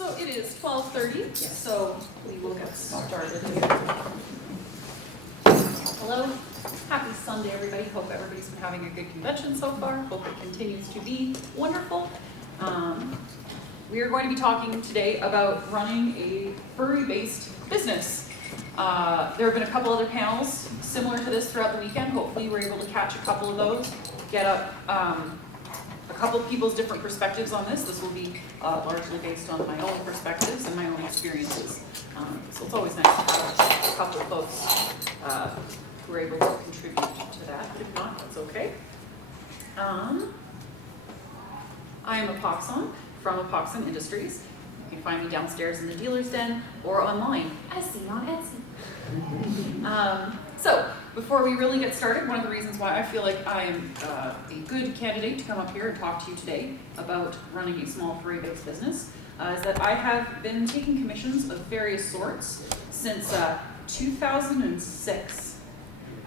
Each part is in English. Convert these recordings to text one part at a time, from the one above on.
So it is 12:30, so we will get started. Hello, happy Sunday everybody. Hope everybody's been having a good convention so far. Hope it continues to be wonderful. We are going to be talking today about running a furry-based business. There have been a couple other panels similar to this throughout the weekend. Hopefully you were able to catch a couple of those, get up a couple of people's different perspectives on this. This will be largely based on my own perspectives and my own experiences. So it's always nice to have a couple of folks who are able to contribute to that. If not, that's okay. I am Apoxon from ApoxonIndustries. You can find me downstairs in the dealer's den or online, as seen on Etsy. So, before we really get started, one of the reasons why I feel like I am a good candidate to come up here and talk to you today about running a small furry-based business is that I have been taking commissions of various sorts since 2006.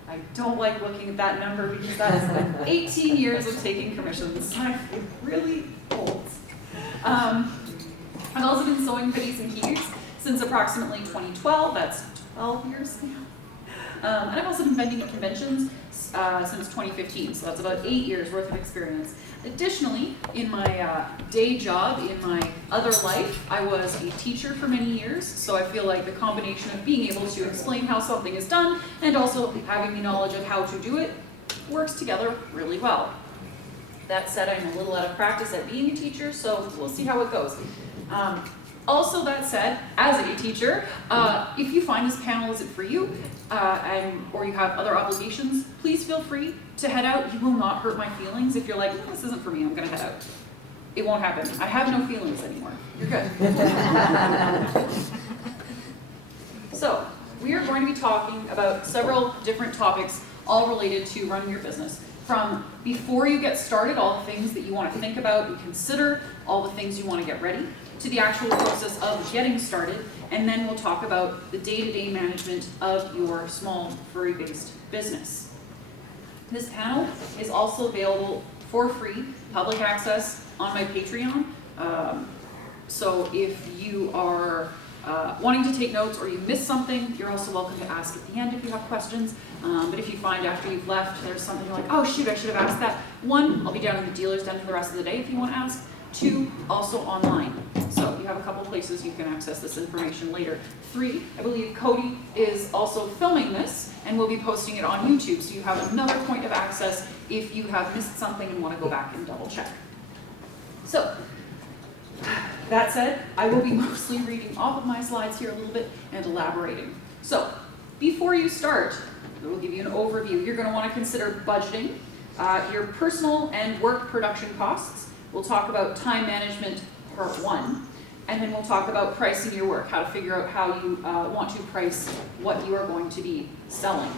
I don't like looking at that number because that is like 18 years of taking commissions. I feel really old. I've also been sewing hoodies and heaters since approximately 2012. That's 12 years now. And I've also been vending at conventions since 2015, so that's about 8 years worth of experience. Additionally, in my day job, in my other life, I was a teacher for many years, so I feel like the combination of being able to explain how something is done and also having the knowledge of how to do it works together really well. That said, I'm a little out of practice at being a teacher, so we'll see how it goes. Also, that said, as a teacher, if you find this panel isn't for you, or you have other obligations, please feel free to head out. You will not hurt my feelings if you're like, no, this isn't for me, I'm gonna head out. It won't happen. I have no feelings anymore. You're good. So, we are going to be talking about several different topics, all related to running your business. From before you get started, all the things that you want to think about and consider, all the things you want to get ready, to the actual process of getting started, and then we'll talk about the day-to-day management of your small furry-based business. This panel is also available for free, public access, on my Patreon. So if you are wanting to take notes or you missed something, you're also welcome to ask at the end if you have questions. But if you find after you've left there's something you're like, oh shoot, I should have asked that. 1, I'll be down in the dealer's den for the rest of the day if you want to ask. 2, also online. So you have a couple places you can access this information later. 3, I believe Cody is also filming this and will be posting it on YouTube, so you have another point of access if you have missed something and want to go back and double check. So, that said, I will be mostly reading off of my slides here a little bit and elaborating. So, before you start, I will give you an overview. You're going to want to consider budgeting, your personal and work production costs. We'll talk about time management, part 1, and then we'll talk about pricing your work, how to figure out how you want to price what you are going to be selling.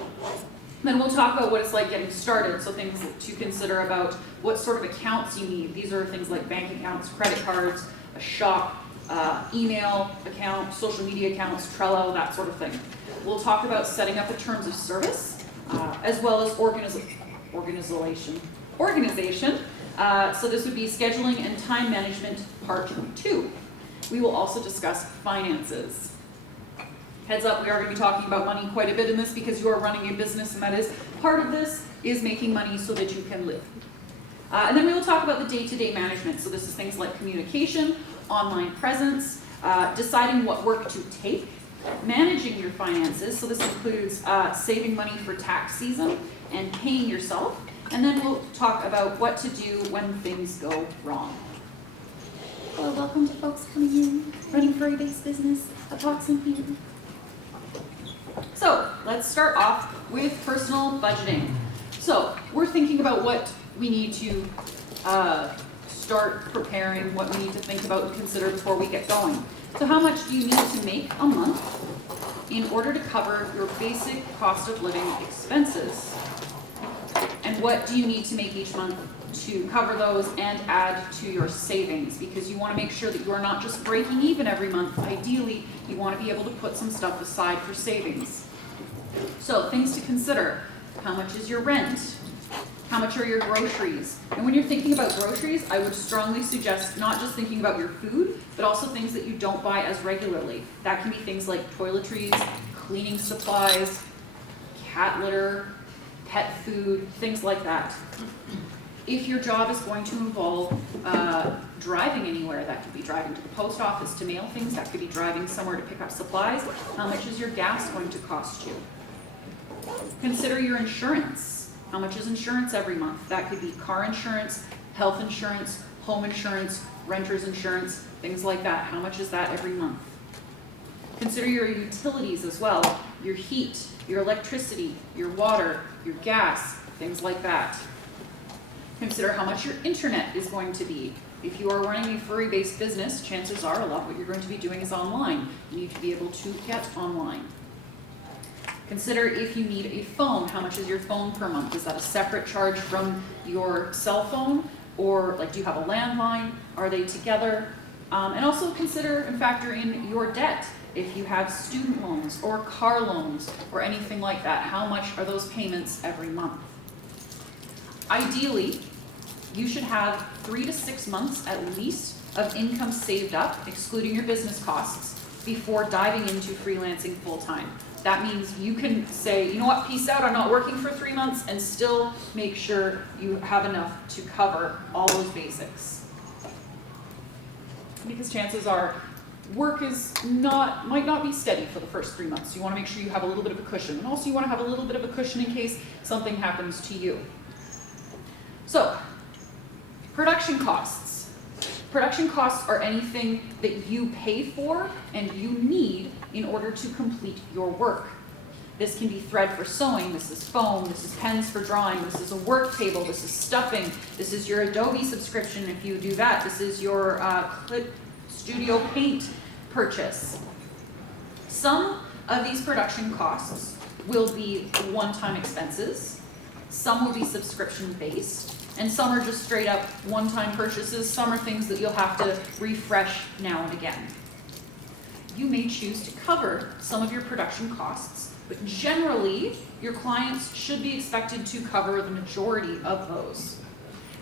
Then we'll talk about what it's like getting started, so things to consider about what sort of accounts you need. These are things like bank accounts, credit cards, a shop, email account, social media accounts, Trello, that sort of thing. We'll talk about setting up the terms of service, as well as organization. So this would be scheduling and time management, part 2. We will also discuss finances. Heads up, we are going to be talking about money quite a bit in this because you are running a business, and that is part of this is making money so that you can live. And then we will talk about the day-to-day management. So this is things like communication, online presence, deciding what work to take, managing your finances. So this includes saving money for tax season and paying yourself. And then we'll talk about what to do when things go wrong. Well, welcome to folks coming in, running furry-based business, Apoxon here. So, let's start off with personal budgeting. So, we're thinking about what we need to start preparing, what we need to think about and consider before we get going. So, how much do you need to make a month in order to cover your basic cost of living expenses? And what do you need to make each month to cover those and add to your savings? Because you want to make sure that you are not just breaking even every month. Ideally, you want to be able to put some stuff aside for savings. So, things to consider. How much is your rent? How much are your groceries? And when you're thinking about groceries, I would strongly suggest not just thinking about your food, but also things that you don't buy as regularly. That can be things like toiletries, cleaning supplies, cat litter, pet food, things like that. If your job is going to involve driving anywhere, that could be driving to the post office to mail things, that could be driving somewhere to pick up supplies, how much is your gas going to cost you? Consider your insurance. How much is insurance every month? That could be car insurance, health insurance, home insurance, renter's insurance, things like that. How much is that every month? Consider your utilities as well. Your heat, your electricity, your water, your gas, things like that. Consider how much your internet is going to be. If you are running a furry-based business, chances are a lot of what you're going to be doing is online. You need to be able to get online. Consider if you need a phone. How much is your phone per month? Is that a separate charge from your cell phone? Or like, do you have a landline? Are they together? And also consider and factor in your debt. If you have student loans or car loans or anything like that, how much are those payments every month? Ideally, you should have 3 to 6 months at least of income saved up, excluding your business costs, before diving into freelancing full-time. That means you can say, you know what, peace out, I'm not working for 3 months, and still make sure you have enough to cover all those basics. Because chances are, work might not be steady for the first 3 months. You want to make sure you have a little bit of a cushion. And also you want to have a little bit of a cushion in case something happens to you. So, production costs. Production costs are anything that you pay for and you need in order to complete your work. This can be thread for sewing, this is foam, this is pens for drawing, this is a work table, this is stuffing, this is your Adobe subscription if you do that, this is your Clip Studio Paint purchase. Some of these production costs will be one-time expenses, some will be subscription-based, and some are just straight up one-time purchases. Some are things that you'll have to refresh now and again. You may choose to cover some of your production costs, but generally, your clients should be expected to cover the majority of those.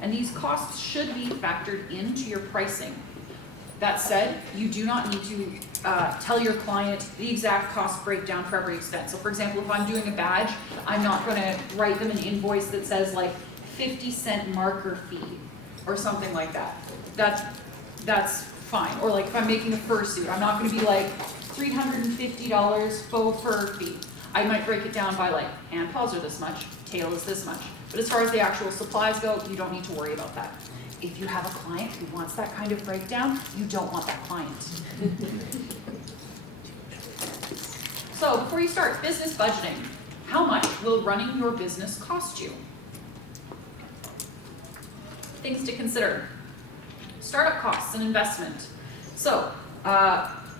And these costs should be factored into your pricing. That said, you do not need to tell your client the exact cost breakdown for every expense. So for example, if I'm doing a badge, I'm not going to write them an invoice that says like 50-cent marker fee or something like that. That's fine. Or like if I'm making a fursuit, I'm not going to be like $350 faux fur fee. I might break it down by like hand paws are this much, tail is this much. But as far as the actual supplies go, you don't need to worry about that. If you have a client who wants that kind of breakdown, you don't want that client. So before you start business budgeting, how much will running your business cost you? Things to consider. Startup costs and investment. So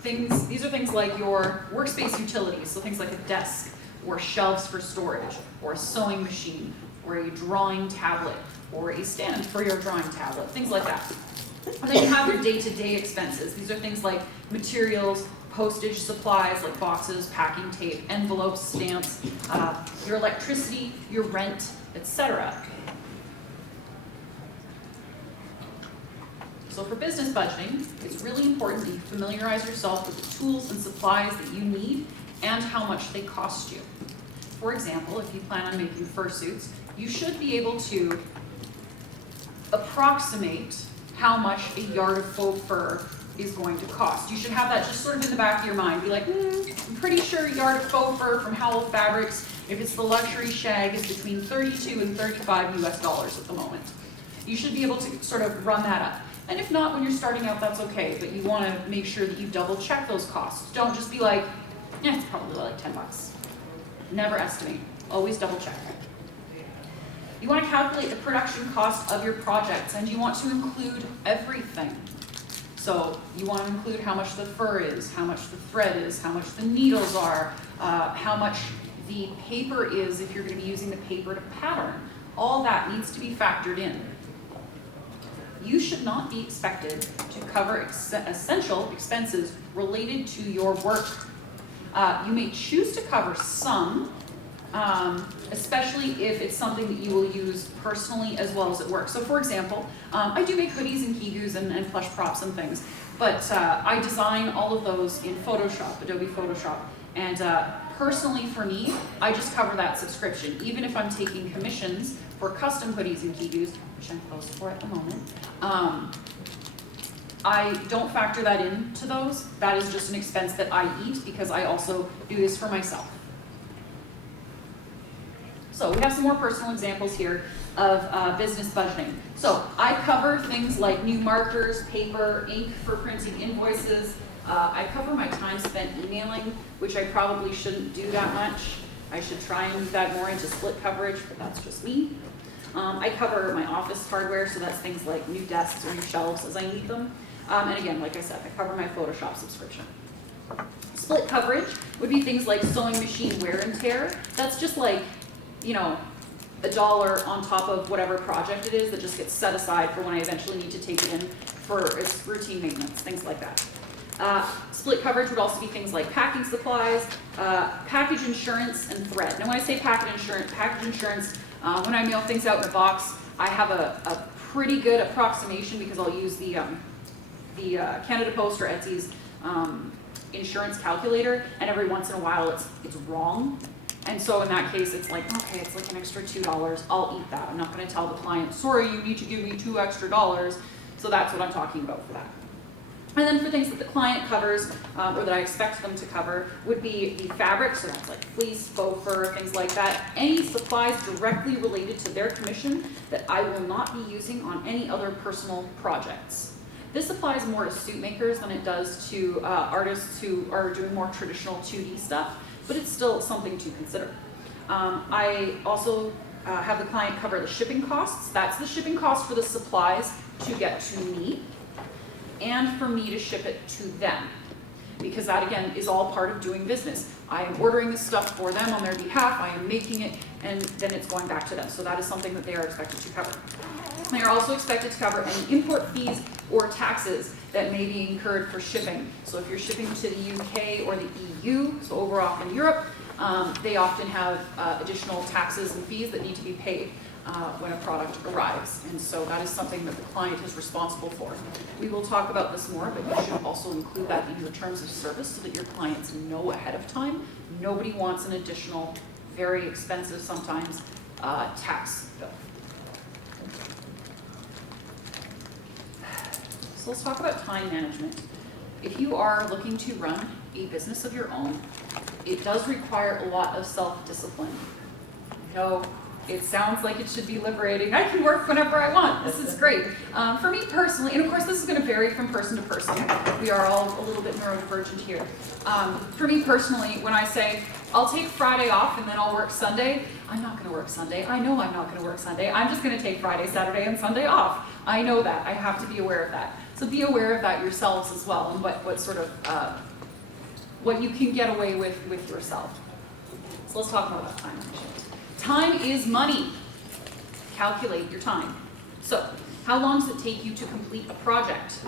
these are things like your workspace utilities, so things like a desk or shelves for storage or a sewing machine or a drawing tablet or a stand for your drawing tablet, things like that. And then you have your day-to-day expenses. These are things like materials, postage, supplies like boxes, packing tape, envelopes, stamps, your electricity, your rent, etc. So for business budgeting, it's really important that you familiarize yourself with the tools and supplies that you need and how much they cost you. For example, if you plan on making fursuits, you should be able to approximate how much a yard of faux fur is going to cost. You should have that just sort of in the back of your mind. Be like, I'm pretty sure a yard of faux fur from Howell Fabrics, if it's the luxury shag, is between $32 and $35 US at the moment. You should be able to sort of run that up. And if not, when you're starting out, that's okay, but you want to make sure that you double check those costs. Don't just be like, yeah, it's probably like 10 bucks. Never estimate, always double check. You want to calculate the production cost of your projects, and you want to include everything. So you want to include how much the fur is, how much the thread is, how much the needles are, how much the paper is if you're going to be using the paper to pattern. All that needs to be factored in. You should not be expected to cover essential expenses related to your work. You may choose to cover some, especially if it's something that you will use personally as well as at work. So for example, I do make hoodies and kigus and plush props and things, but I design all of those in Photoshop, Adobe Photoshop. And personally for me, I just cover that subscription. Even if I'm taking commissions for custom hoodies and kigus, which I'm closed for at the moment, I don't factor that into those. That is just an expense that I eat because I also do this for myself. So we have some more personal examples here of business budgeting. So I cover things like new markers, paper, ink for printing invoices. I cover my time spent emailing, which I probably shouldn't do that much. I should try and move that more into split coverage, but that's just me. I cover my office hardware, so that's things like new desks or new shelves as I need them. And again, like I said, I cover my Photoshop subscription. Split coverage would be things like sewing machine wear and tear. That's just like, you know, $1 on top of whatever project it is that just gets set aside for when I eventually need to take it in for its routine maintenance, things like that. Split coverage would also be things like packing supplies, package insurance, and thread. Now when I say package insurance, when I mail things out in a box, I have a pretty good approximation because I'll use the Canada Post or Etsy's insurance calculator, and every once in a while it's wrong. And so in that case, it's like, okay, it's like an extra $2. I'll eat that. I'm not going to tell the client, sorry, you need to give me $2 extra. So that's what I'm talking about for that. And then for things that the client covers, or that I expect them to cover, would be the fabric, so that's like fleece, faux fur, things like that. Any supplies directly related to their commission that I will not be using on any other personal projects. This applies more to suit makers than it does to artists who are doing more traditional 2D stuff, but it's still something to consider. I also have the client cover the shipping costs. That's the shipping cost for the supplies to get to me, and for me to ship it to them. Because that, again, is all part of doing business. I am ordering this stuff for them on their behalf, I am making it, and then it's going back to them. So that is something that they are expected to cover. They are also expected to cover any import fees or taxes that may be incurred for shipping. So if you're shipping to the UK or the EU, so over off in Europe, they often have additional taxes and fees that need to be paid when a product arrives. And so that is something that the client is responsible for. We will talk about this more, but you should also include that in your terms of service so that your clients know ahead of time. Nobody wants an additional, very expensive sometimes, tax bill. So let's talk about time management. If you are looking to run a business of your own, it does require a lot of self-discipline. No, it sounds like it should be liberating. I can work whenever I want. This is great. For me personally, and of course this is going to vary from person to person. We are all a little bit neurodivergent here. For me personally, when I say, I'll take Friday off and then I'll work Sunday, I'm not going to work Sunday. I know I'm not going to work Sunday. I'm just going to take Friday, Saturday, and Sunday off. I know that. I have to be aware of that. So be aware of that yourselves as well, and what sort of, what you can get away with yourself. So let's talk more about time management. Time is money. Calculate your time. So how long does it take you to complete a project?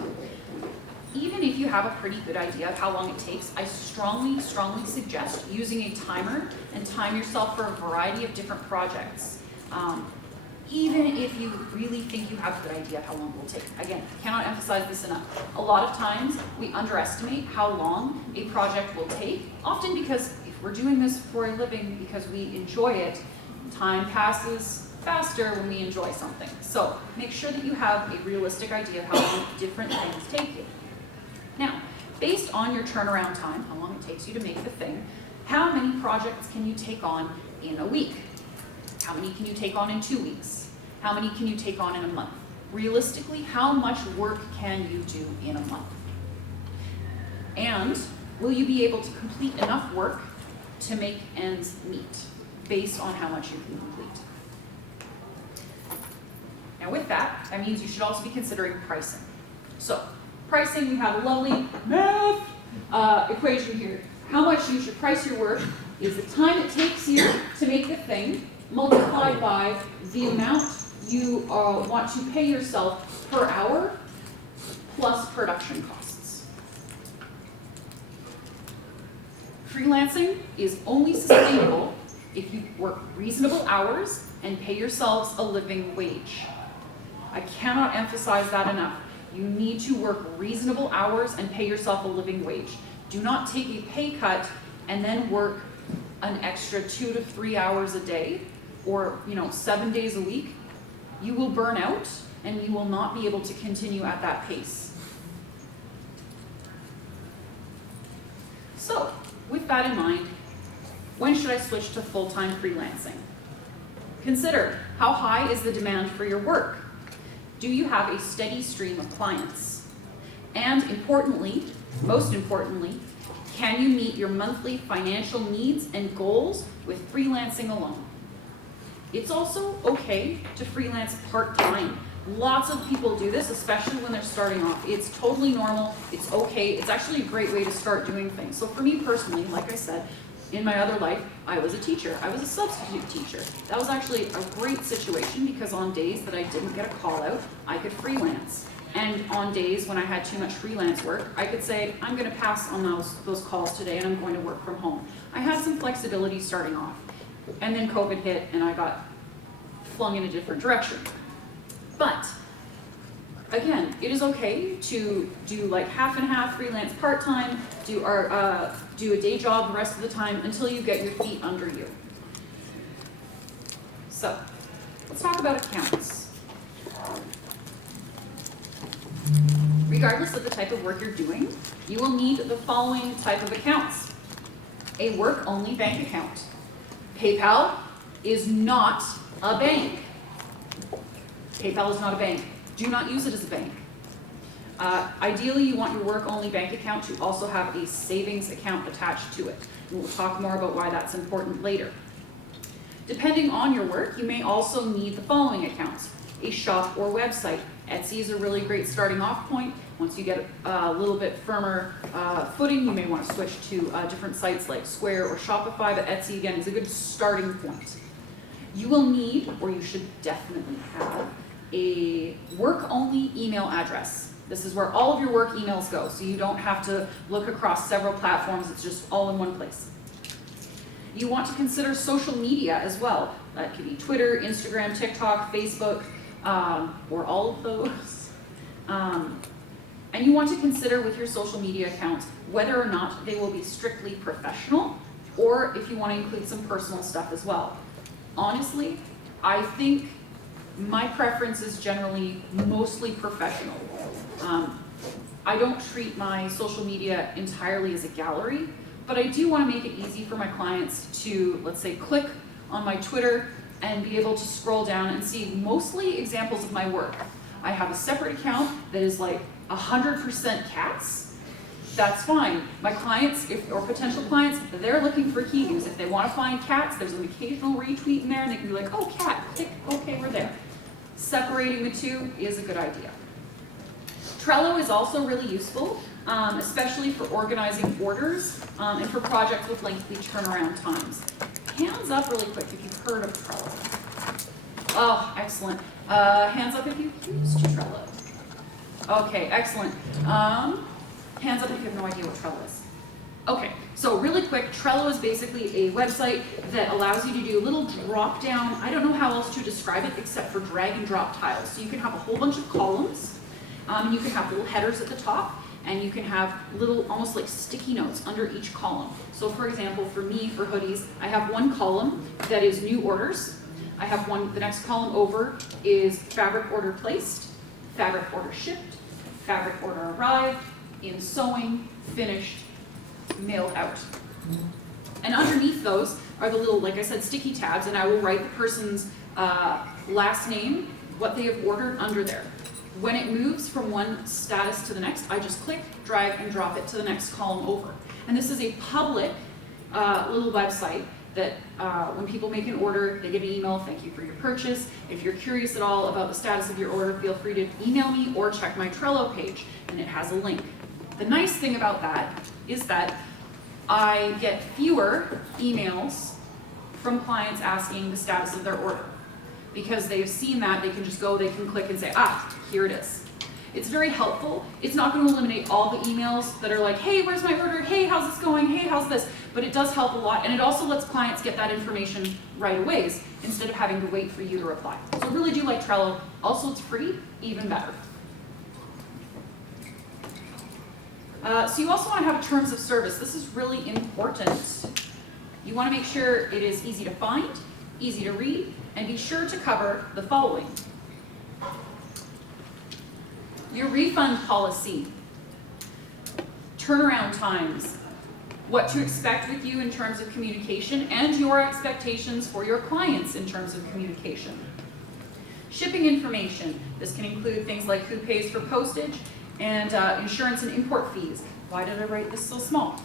Even if you have a pretty good idea of how long it takes, I strongly suggest using a timer and time yourself for a variety of different projects. Even if you really think you have a good idea of how long it will take. Again, I cannot emphasize this enough. A lot of times we underestimate how long a project will take, often because if we're doing this for a living because we enjoy it, time passes faster when we enjoy something. So make sure that you have a realistic idea of how long different things take you. Now, based on your turnaround time, how long it takes you to make the thing, how many projects can you take on in a week? How many can you take on in 2 weeks? How many can you take on in a month? Realistically, how much work can you do in a month? And will you be able to complete enough work to make ends meet based on how much you can complete? Now with that, that means you should also be considering pricing. So pricing, we have a lovely math equation here. How much you should price your work is the time it takes you to make the thing multiplied by the amount you want to pay yourself per hour plus production costs. Freelancing is only sustainable if you work reasonable hours and pay yourselves a living wage. I cannot emphasize that enough. You need to work reasonable hours and pay yourself a living wage. Do not take a pay cut and then work an extra 2 to 3 hours a day or 7 days a week. You will burn out and you will not be able to continue at that pace. So, with that in mind, when should I switch to full-time freelancing? Consider, how high is the demand for your work? Do you have a steady stream of clients? And importantly, most importantly, can you meet your monthly financial needs and goals with freelancing alone? It's also okay to freelance part-time. Lots of people do this, especially when they're starting off. It's totally normal, it's okay, it's actually a great way to start doing things. So for me personally, like I said, in my other life, I was a teacher. I was a substitute teacher. That was actually a great situation because on days that I didn't get a call out, I could freelance. And on days when I had too much freelance work, I could say, I'm gonna pass on those calls today and I'm going to work from home. I had some flexibility starting off. And then COVID hit and I got flung in a different direction. But again, it is okay to do like half and half, freelance part-time, do a day job the rest of the time until you get your feet under you. So, let's talk about accounts. Regardless of the type of work you're doing, you will need the following type of accounts. A work-only bank account. PayPal is not a bank. PayPal is not a bank. Do not use it as a bank. Ideally, you want your work-only bank account to also have a savings account attached to it. And we'll talk more about why that's important later. Depending on your work, you may also need the following accounts. A shop or website. Etsy is a really great starting off point. Once you get a little bit firmer footing, you may want to switch to different sites like Square or Shopify, but Etsy again is a good starting point. You will need, or you should definitely have, a work-only email address. This is where all of your work emails go, so you don't have to look across several platforms, it's just all in one place. You want to consider social media as well. That could be Twitter, Instagram, TikTok, Facebook, or all of those. And you want to consider with your social media accounts whether or not they will be strictly professional, or if you want to include some personal stuff as well. Honestly, I think my preference is generally mostly professional. I don't treat my social media entirely as a gallery, but I do want to make it easy for my clients to, let's say, click on my Twitter and be able to scroll down and see mostly examples of my work. I have a separate account that is like 100% cats. That's fine. My clients, or potential clients, they're looking for keywords. If they want to find cats, there's an occasional retweet in there and they can be like, oh, cat, click, okay, we're there. Separating the two is a good idea. Trello is also really useful, especially for organizing orders and for projects with lengthy turnaround times. Hands up really quick if you've heard of Trello. Oh, excellent. Hands up if you've used Trello. Okay, excellent. Hands up if you have no idea what Trello is. Okay, so really quick, Trello is basically a website that allows you to do a little drop down. I don't know how else to describe it except for drag and drop tiles. So you can have a whole bunch of columns, you can have little headers at the top, and you can have little, almost like sticky notes under each column. So for example, for me, for hoodies, I have one column that is new orders. I have one, the next column over is fabric order placed, fabric order shipped, fabric order arrived, in sewing, finished, mailed out. And underneath those are the little, like I said, sticky tabs, and I will write the person's last name, what they have ordered under there. When it moves from one status to the next, I just click, drag, and drop it to the next column over. And this is a public little website that when people make an order, they get an email, thank you for your purchase. If you're curious at all about the status of your order, feel free to email me or check my Trello page, and it has a link. The nice thing about that is that I get fewer emails from clients asking the status of their order. Because they've seen that, they can just go, they can click and say, ah, here it is. It's very helpful. It's not going to eliminate all the emails that are like, hey, where's my order? Hey, how's this going? Hey, how's this? But it does help a lot, and it also lets clients get that information right away instead of having to wait for you to reply. So I really do like Trello. Also, it's free, even better. So you also want to have terms of service. This is really important. You want to make sure it is easy to find, easy to read, and be sure to cover the following. Your refund policy, turnaround times, what to expect with you in terms of communication, and your expectations for your clients in terms of communication. Shipping information. This can include things like who pays for postage and insurance and import fees. Why did I write this so small?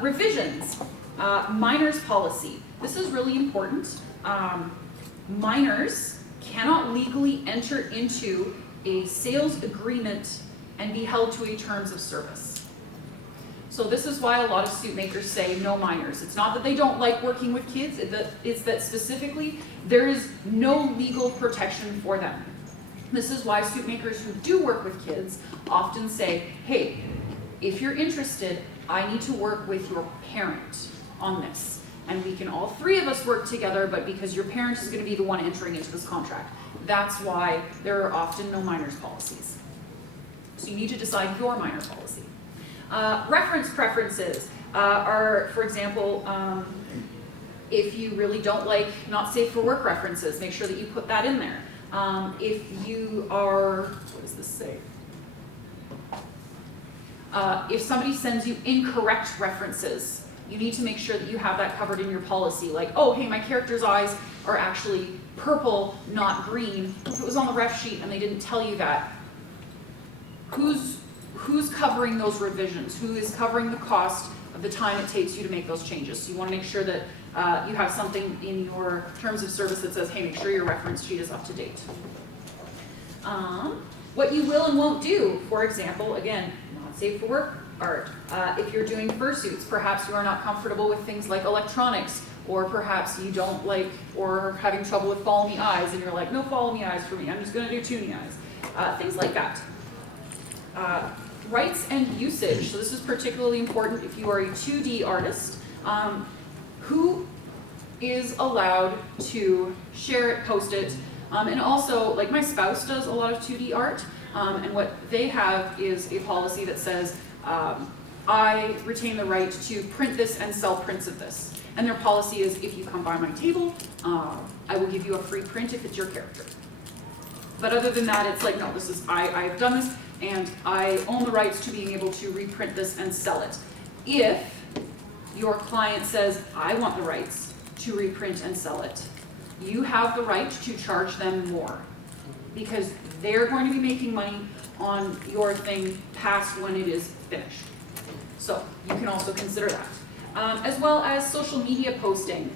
Revisions, minors policy. This is really important. Minors cannot legally enter into a sales agreement and be held to a terms of service. So this is why a lot of suit makers say no minors. It's not that they don't like working with kids, it's that specifically there is no legal protection for them. This is why suit makers who do work with kids often say, hey, if you're interested, I need to work with your parent on this. And we can all three of us work together, but because your parent is going to be the one entering into this contract. That's why there are often no minors policies. So you need to decide your minor policy. Reference preferences are, for example, if you really don't like not safe for work references, make sure that you put that in there. If you are, what does this say? If somebody sends you incorrect references, you need to make sure that you have that covered in your policy. Like, oh, hey, my character's eyes are actually purple, not green. If it was on the ref sheet and they didn't tell you that, who's covering those revisions? Who is covering the cost of the time it takes you to make those changes? So you want to make sure that you have something in your terms of service that says, hey, make sure your reference sheet is up to date. What you will and won't do, for example, again, not safe for work art. If you're doing fursuits, perhaps you are not comfortable with things like electronics, or perhaps you don't like, or having trouble with follow me eyes, and you're like, no follow me eyes for me, I'm just going to do toony eyes. Things like that. Rights and usage. So this is particularly important if you are a 2D artist. Who is allowed to share it, post it, and also, like my spouse does a lot of 2D art, and what they have is a policy that says, I retain the right to print this and sell prints of this. And their policy is, if you come by my table, I will give you a free print if it's your character. But other than that, it's like, no, this is, I've done this, and I own the rights to being able to reprint this and sell it. If your client says, I want the rights to reprint and sell it, you have the right to charge them more, because they're going to be making money on your thing past when it is finished. So you can also consider that. As well as social media posting.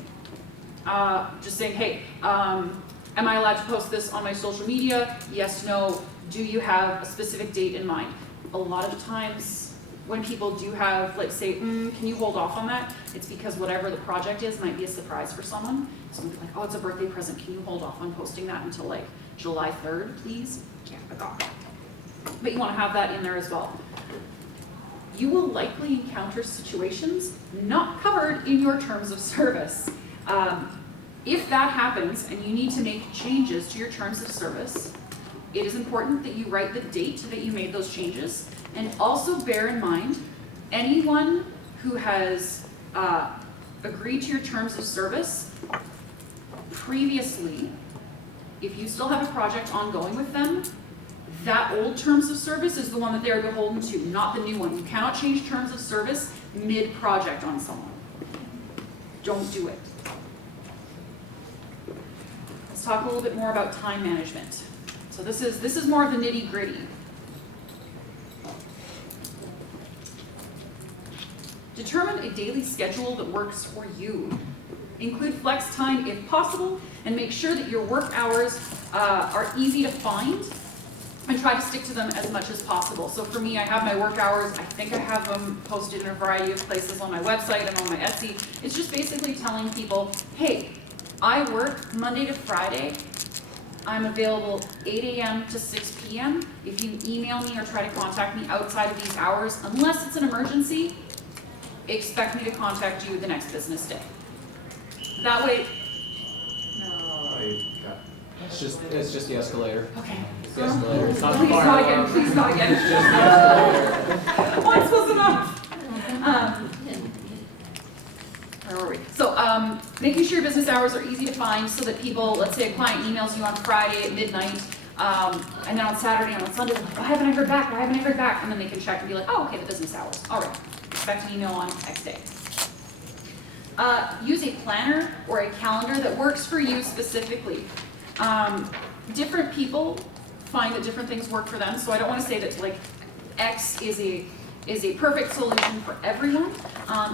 Just saying, hey, am I allowed to post this on my social media? Yes, no. Do you have a specific date in mind? A lot of times when people do have, like, say, can you hold off on that? It's because whatever the project is might be a surprise for someone. Someone's like, oh, it's a birthday present. Can you hold off on posting that until like July 3rd, please? Yeah, I got that. But you want to have that in there as well. You will likely encounter situations not covered in your terms of service. If that happens and you need to make changes to your terms of service, it is important that you write the date that you made those changes, and also bear in mind, anyone who has agreed to your terms of service previously, if you still have a project ongoing with them, that old terms of service is the one that they're beholden to, not the new one. You cannot change terms of service mid-project on someone. Don't do it. Let's talk a little bit more about time management. So this is more of the nitty-gritty. Determine a daily schedule that works for you. Include flex time if possible, and make sure that your work hours are easy to find, and try to stick to them as much as possible. So for me, I have my work hours. I think I have them posted in a variety of places on my website and on my Etsy. It's just basically telling people, hey, I work Monday to Friday I'm available 8 a.m. to 6 p.m. If you email me or try to contact me outside of these hours, unless it's an emergency, expect me to contact you the next business day. That way. It's just the escalator. Okay. It's the escalator. It's not the Please fire not alarm. again. Please not again. It's just the escalator. Once was enough. Where were we? So making sure your business hours are easy to find so that people, let's say a client emails you on Friday at midnight, and then on Saturday and on Sunday, like, why haven't I heard back? Why haven't I heard back? And then they can check and be like, oh, okay, the business hours. All right, expect an email on X day. Use a planner or a calendar that works for you specifically. Different people find that different things work for them, so I don't want to say that like X is a perfect solution for everyone.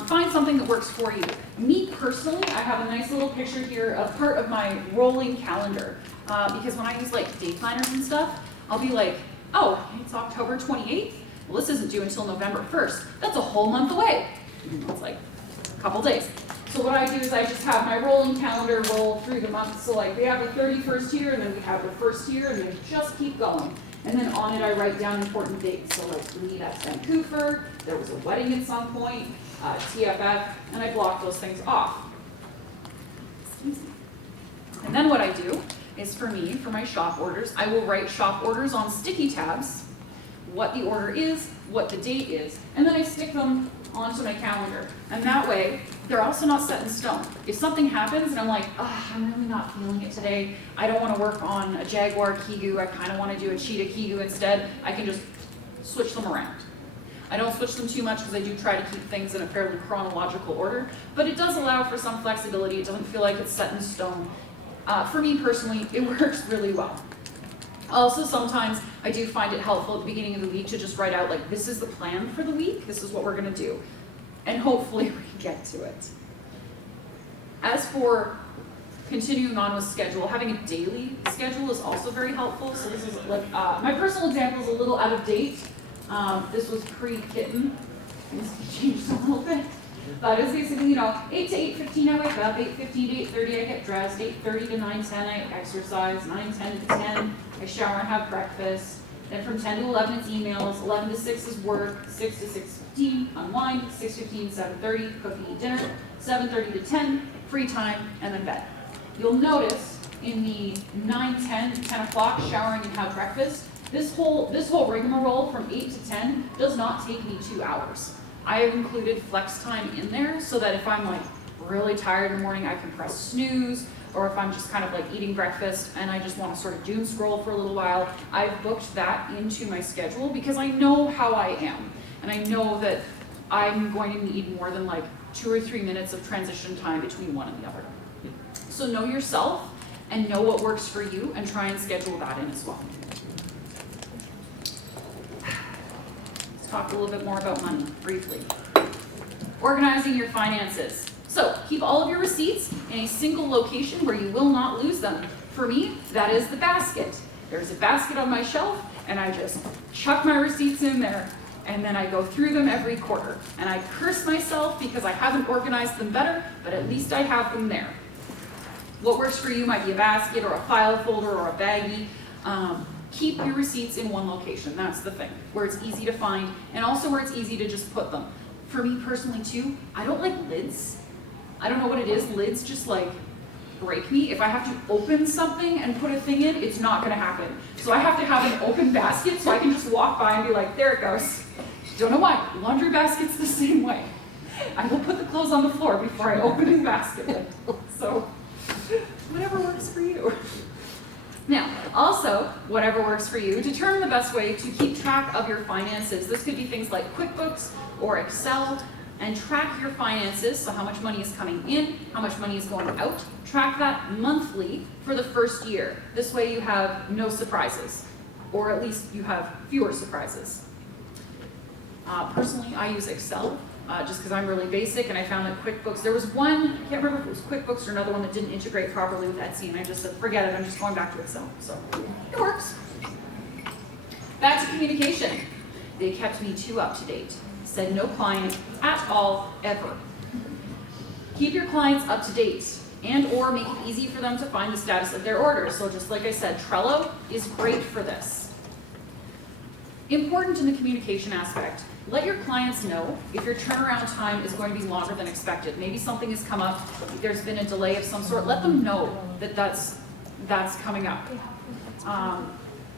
Find something that works for you. Me personally, I have a nice little picture here of part of my rolling calendar, because when I use like day planners and stuff, I'll be like, oh, it's October 28th? Well, this isn't due until November 1st. That's a whole month away. It's like a couple days. So what I do is I just have my rolling calendar roll through the months. So like we have the 31st here, and then we have the first here, and then just keep going. And then on it I write down important dates. So like for me that's Vancouver, there was a wedding at some point, TFF, and I block those things off. Excuse me. And then what I do is for me, for my shop orders, I will write shop orders on sticky tabs, what the order is, what the date is, and then I stick them onto my calendar. And that way, they're also not set in stone. If something happens and I'm like, oh, I'm really not feeling it today, I don't want to work on a Jaguar Kigu, I kind of want to do a Cheetah Kigu instead, I can just switch them around. I don't switch them too much because I do try to keep things in a fairly chronological order, but it does allow for some flexibility. It doesn't feel like it's set in stone. For me personally, it works really well. Also, sometimes I do find it helpful at the beginning of the week to just write out, like, this is the plan for the week, this is what we're going to do. And hopefully we get to it. As for continuing on with schedule, having a daily schedule is also very helpful. So this is like, my personal example is a little out of date. This was pre-kitten. Things have changed a little bit. But it's basically, 8 to 8:15 I wake up, 8:15 to 8:30 I get dressed, 8:30 to 9:10 I exercise, 9:10 to 10 I shower and have breakfast. Then from 10 to 11 it's emails, 11 to 6 is work, 6 to 6:15 unwind, 6:15 to 7:30 cook and eat dinner, 7:30 to 10 free time, and then bed. You'll notice in the 9:10 to 10 o'clock showering and have breakfast, this whole rigmarole from 8 to 10 does not take me 2 hours. I have included flex time in there so that if I'm like really tired in the morning, I can press snooze, or if I'm just kind of like eating breakfast and I just want to sort of doom scroll for a little while, I've booked that into my schedule because I know how I am. And I know that I'm going to need more than like 2 or 3 minutes of transition time between one and the other. So know yourself and know what works for you and try and schedule that in as well. Talk a little bit more about money, briefly. Organizing your finances. So, keep all of your receipts in a single location where you will not lose them. For me, that is the basket. There's a basket on my shelf, and I just chuck my receipts in there, and then I go through them every quarter. And I curse myself because I haven't organized them better, but at least I have them there. What works for you might be a basket, or a file folder, or a baggie. Keep your receipts in one location, that's the thing, where it's easy to find, and also where it's easy to just put them. For me personally too, I don't like lids. I don't know what it is, lids just like break me. If I have to open something and put a thing in, it's not gonna happen. So I have to have an open basket so I can just walk by and be like, there it goes. Don't know why, laundry basket's the same way. I will put the clothes on the floor before I open the basket. So, whatever works for you. Now, also, whatever works for you, determine the best way to keep track of your finances. This could be things like QuickBooks or Excel, and track your finances, so how much money is coming in, how much money is going out. Track that monthly for the first year. This way you have no surprises, or at least you have fewer surprises. Personally, I use Excel. Just because I'm really basic, and I found that QuickBooks, there was one, I can't remember if it was QuickBooks or another one that didn't integrate properly with Etsy, and I just said, forget it, I'm just going back to Excel. So, it works. Back to communication. They kept me too up to date. Said no client at all, ever. Keep your clients up to date and or make it easy for them to find the status of their orders. So just like I said, Trello is great for this. Important in the communication aspect. Let your clients know if your turnaround time is going to be longer than expected. Maybe something has come up, there's been a delay of some sort. Let them know that that's coming up.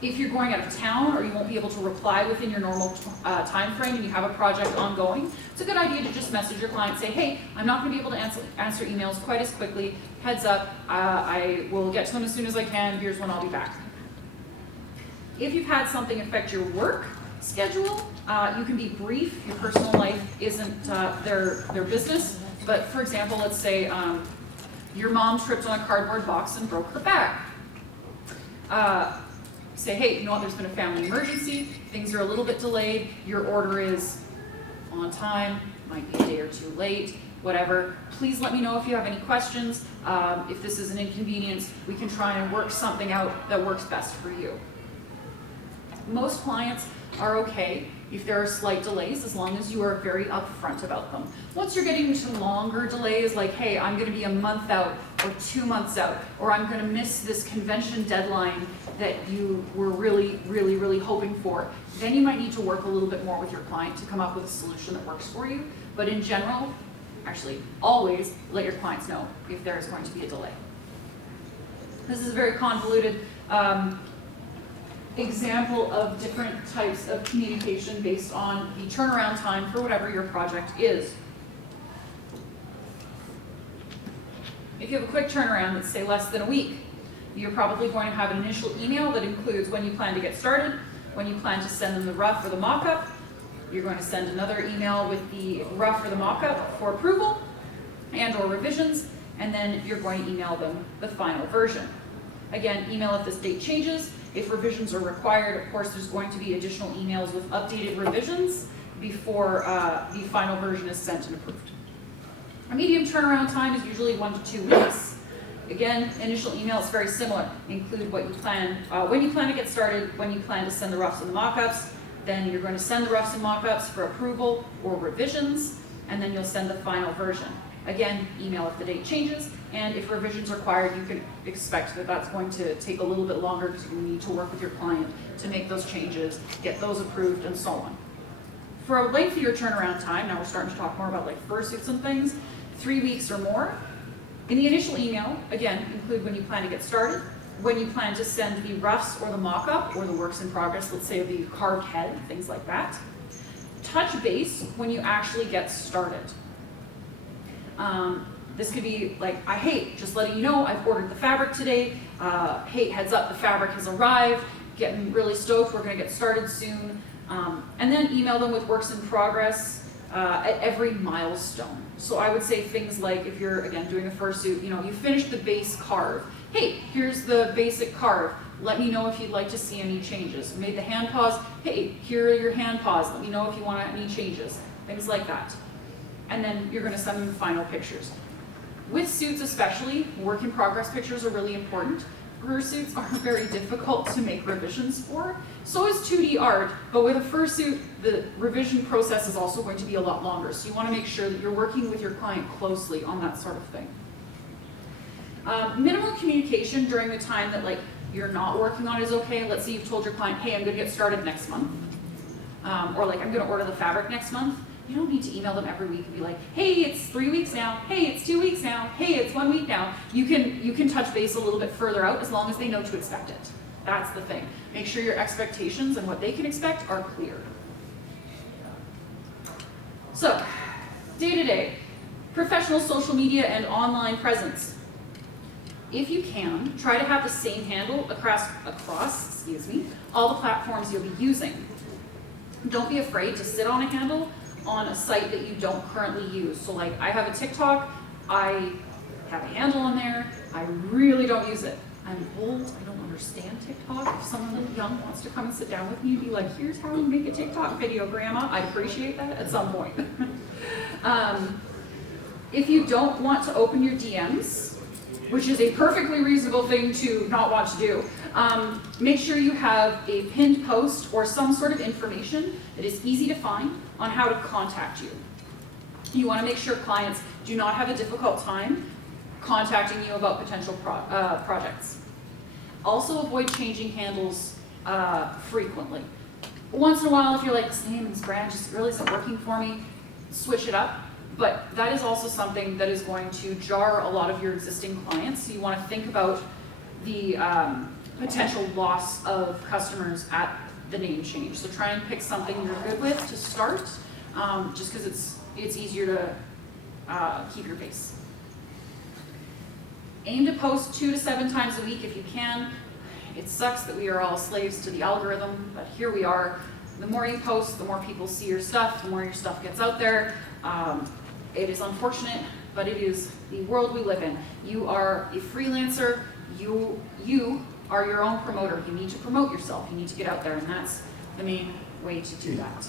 If you're going out of town or you won't be able to reply within your normal time frame and you have a project ongoing, it's a good idea to just message your client, say, hey, I'm not going to be able to answer emails quite as quickly. Heads up, I will get to them as soon as I can. Here's when I'll be back. If you've had something affect your work schedule, you can be brief. Your personal life isn't their business. But for example, let's say your mom tripped on a cardboard box and broke her back. Say, hey, you know what, there's been a family emergency, things are a little bit delayed, your order is on time, might be a day or two late, whatever. Please let me know if you have any questions. If this is an inconvenience, we can try and work something out that works best for you. Most clients are okay if there are slight delays, as long as you are very upfront about them. Once you're getting into longer delays, like, hey, I'm gonna be a month out or 2 months out, or I'm gonna miss this convention deadline that you were really hoping for, then you might need to work a little bit more with your client to come up with a solution that works for you. But in general, actually, always let your clients know if there is going to be a delay. This is a very convoluted example of different types of communication based on the turnaround time for whatever your project is. If you have a quick turnaround, let's say less than a week, you're probably going to have an initial email that includes when you plan to get started, when you plan to send them the rough or the mock-up. You're going to send another email with the rough or the mock-up for approval and or revisions, and then you're going to email them the final version. Again, email if this date changes. If revisions are required, of course, there's going to be additional emails with updated revisions before the final version is sent and approved. A medium turnaround time is usually 1 to 2 weeks. Again, initial email is very similar. Include what you plan, when you plan to get started, when you plan to send the roughs and the mock-ups. Then you're going to send the roughs and mock-ups for approval or revisions, and then you'll send the final version. Again, email if the date changes, and if revisions are required, you can expect that that's going to take a little bit longer because you need to work with your client to make those changes, get those approved, and so on. For a lengthier turnaround time, now we're starting to talk more about like fursuits and things, 3 weeks or more. In the initial email, again, include when you plan to get started, when you plan to send the roughs or the mock-up or the works in progress, let's say the carved head, things like that. Touch base when you actually get started. This could be like, hey, just letting you know, I've ordered the fabric today. Hey, heads up, the fabric has arrived. Getting really stoked, we're gonna get started soon. And then email them with works in progress at every milestone. So I would say things like, if you're, again, doing a fursuit, you know, you finished the base carve. Hey, here's the basic carve. Let me know if you'd like to see any changes. Made the hand paws. Hey, here are your hand paws. Let me know if you want any changes. Things like that. And then you're gonna send them the final pictures. With suits especially, work in progress pictures are really important. Fursuits are very difficult to make revisions for. So is 2D art, but with a fursuit, the revision process is also going to be a lot longer. So you wanna make sure that you're working with your client closely on that sort of thing. Minimal communication during the time that like you're not working on is okay. Let's say you've told your client, hey, I'm gonna get started next month. Or like, I'm gonna order the fabric next month. You don't need to email them every week and be like, hey, it's 3 weeks now. Hey, it's 2 weeks now. Hey, it's 1 week now. You can touch base a little bit further out as long as they know to expect it. That's the thing. Make sure your expectations and what they can expect are clear. So, day-to-day, professional social media and online presence. If you can, try to have the same handle across all the platforms you'll be using. Don't be afraid to sit on a handle on a site that you don't currently use. So like, I have a TikTok, I have a handle on there, I really don't use it. I'm old, I don't understand TikTok. If someone young wants to come and sit down with me and be like, here's how you make a TikTok video, Grandma, I'd appreciate that at some point. If you don't want to open your DMs, which is a perfectly reasonable thing to not want to do, make sure you have a pinned post or some sort of information that is easy to find on how to contact you. You want to make sure clients do not have a difficult time contacting you about potential projects. Also avoid changing handles frequently. Once in a while, if you're like, this name and this brand just really isn't working for me, switch it up. But that is also something that is going to jar a lot of your existing clients. So you want to think about the potential loss of customers at the name change. So try and pick something you're good with to start, just because it's easier to keep your pace. Aim to post 2 to 7 times a week if you can. It sucks that we are all slaves to the algorithm, but here we are. The more you post, the more people see your stuff, the more your stuff gets out there. It is unfortunate, but it is the world we live in. You are a freelancer, you are your own promoter. You need to promote yourself, you need to get out there, and that's the main way to do that.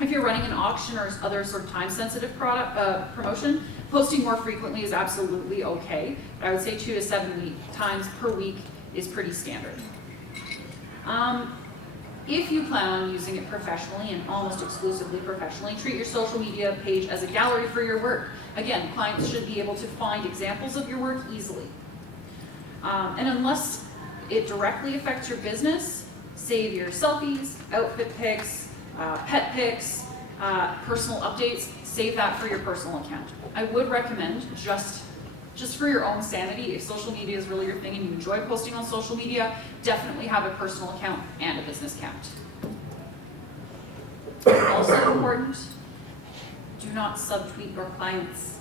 If you're running an auction or other sort of time-sensitive product promotion, posting more frequently is absolutely okay. But I would say 2 to 7 times per week is pretty standard. If you plan on using it professionally and almost exclusively professionally, treat your social media page as a gallery for your work. Again, clients should be able to find examples of your work easily. And unless it directly affects your business, save your selfies, outfit pics, pet pics, personal updates, save that for your personal account. I would recommend, just for your own sanity, if social media is really your thing and you enjoy posting on social media, definitely have a personal account and a business account. Also important, do not subtweet your clients.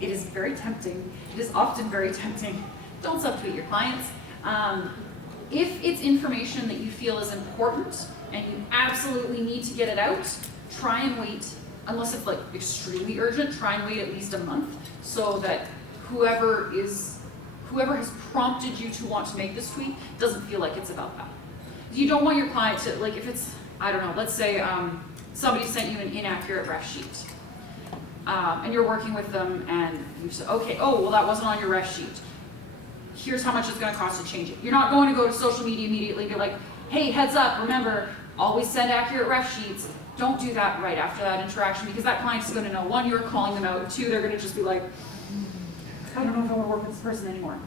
It is very tempting. It is often very tempting. Don't subtweet your clients. If it's information that you feel is important and you absolutely need to get it out, try and wait, unless it's like extremely urgent, try and wait at least a month so that whoever has prompted you to want to make this tweet doesn't feel like it's about that. You don't want your client to, like if it's, I don't know, let's say somebody sent you an inaccurate ref sheet and you're working with them and you say, okay, oh, well that wasn't on your ref sheet. Here's how much it's gonna cost to change it. You're not going to go to social media immediately and be like, hey, heads up, remember, always send accurate ref sheets. Don't do that right after that interaction because that client's gonna know, 1, you're calling them out, 2, they're gonna just be like, I don't know if I wanna work with this person anymore.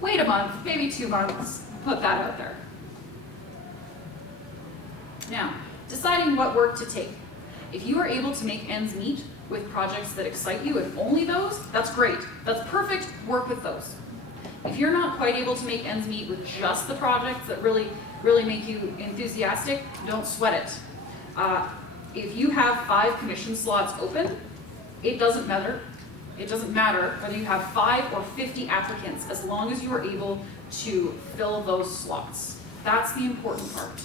Wait a month, maybe 2 months, put that out there. Now, deciding what work to take. If you are able to make ends meet with projects that excite you and only those, that's great. That's perfect, work with those. If you're not quite able to make ends meet with just the projects that really make you enthusiastic, don't sweat it. If you have 5 commission slots open, it doesn't matter. It doesn't matter whether you have 5 or 50 applicants, as long as you are able to fill those slots. That's the important part.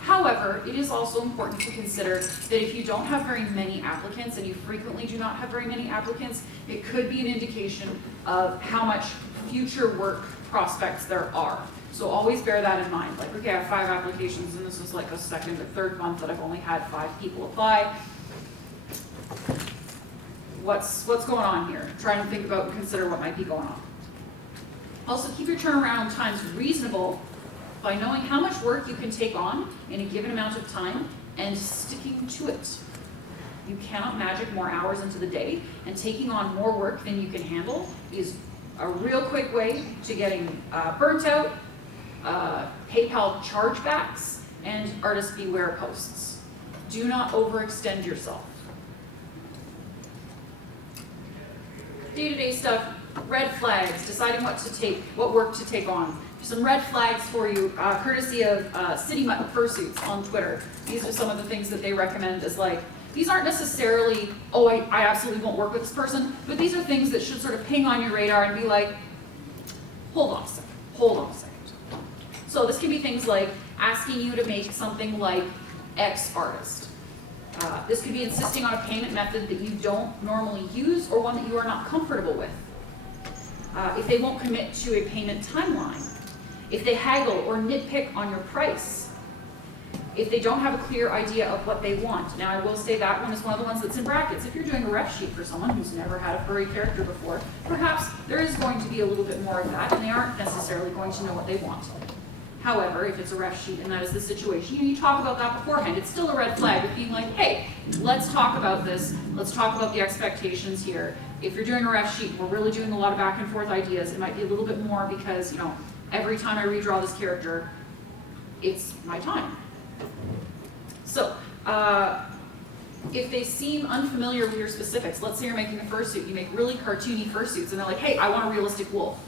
However, it is also important to consider that if you don't have very many applicants, and you frequently do not have very many applicants, it could be an indication of how much future work prospects there are. So always bear that in mind. Like, okay, I have 5 applications, and this is like a 2nd or 3rd month that I've only had 5 people apply. What's going on here? Try and think about and consider what might be going on. Also, keep your turnaround times reasonable by knowing how much work you can take on in a given amount of time and sticking to it. You cannot magic more hours into the day, and taking on more work than you can handle is a real quick way to getting burnt out, PayPal chargebacks, and artist beware posts. Do not overextend yourself. Day-to-day stuff, red flags, deciding what work to take on. Some red flags for you, courtesy of City Mutt Fursuits on Twitter. These are some of the things that they recommend as like, these aren't necessarily, oh, I absolutely won't work with this person, but these are things that should sort of ping on your radar and be like, hold on a second. So this can be things like asking you to make something like X artist. This could be insisting on a payment method that you don't normally use or one that you are not comfortable with. If they won't commit to a payment timeline. If they haggle or nitpick on your price. If they don't have a clear idea of what they want. Now I will say that one is one of the ones that's in brackets. If you're doing a ref sheet for someone who's never had a furry character before, perhaps there is going to be a little bit more of that and they aren't necessarily going to know what they want. However, if it's a ref sheet and that is the situation, you talk about that beforehand. It's still a red flag of being like, hey, let's talk about this. Let's talk about the expectations here. If you're doing a ref sheet, we're really doing a lot of back and forth ideas. It might be a little bit more because, you know, every time I redraw this character, it's my time. So, if they seem unfamiliar with your specifics, let's say you're making a fursuit, you make really cartoony fursuits, and they're like, hey, I want a realistic wolf.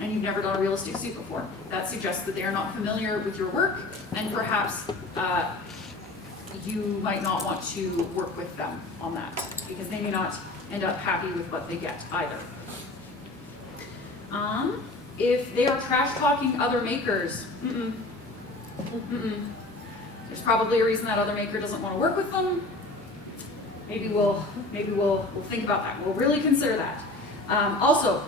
And you've never done a realistic suit before. That suggests that they are not familiar with your work, and perhaps you might not want to work with them on that, because they may not end up happy with what they get either. If they are trash talking other makers, there's probably a reason that other maker doesn't want to work with them. Maybe we'll think about that. We'll really consider that. Also,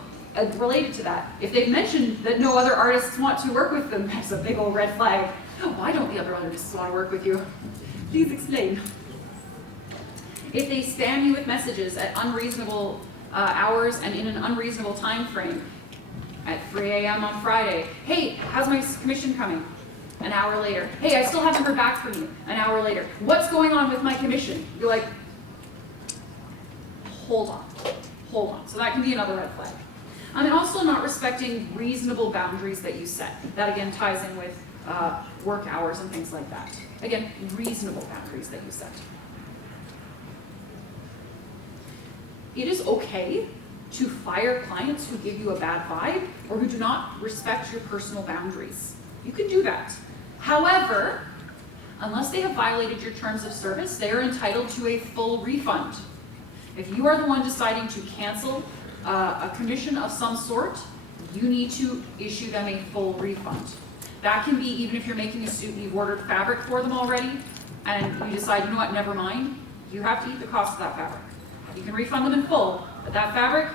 related to that, if they've mentioned that no other artists want to work with them, that's a big old red flag. Why don't the other artists want to work with you? Please explain. If they spam you with messages at unreasonable hours and in an unreasonable time frame, at 3 a.m. on Friday, hey, how's my commission coming? An hour later, hey, I still haven't heard back from you. An hour later, what's going on with my commission? You're like, hold on. So that can be another red flag. And also not respecting reasonable boundaries that you set. That again ties in with work hours and things like that. Again, reasonable boundaries that you set. It is okay to fire clients who give you a bad vibe or who do not respect your personal boundaries. You can do that. However, unless they have violated your terms of service, they are entitled to a full refund. If you are the one deciding to cancel a commission of some sort, you need to issue them a full refund. That can be even if you're making a suit and you've ordered fabric for them already, and you decide, you know what, never mind, you have to eat the cost of that fabric. You can refund them in full, but that fabric,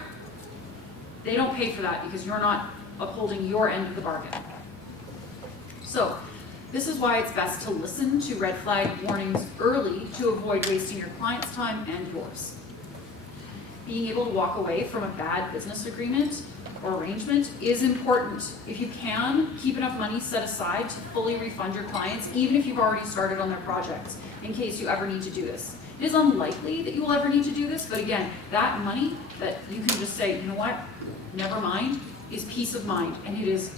they don't pay for that because you're not upholding your end of the bargain. So, this is why it's best to listen to red flag warnings early to avoid wasting your client's time and yours. Being able to walk away from a bad business agreement or arrangement is important. If you can, keep enough money set aside to fully refund your clients, even if you've already started on their projects, in case you ever need to do this. It is unlikely that you will ever need to do this, but again, that money that you can just say, you know what, never mind, is peace of mind, and it's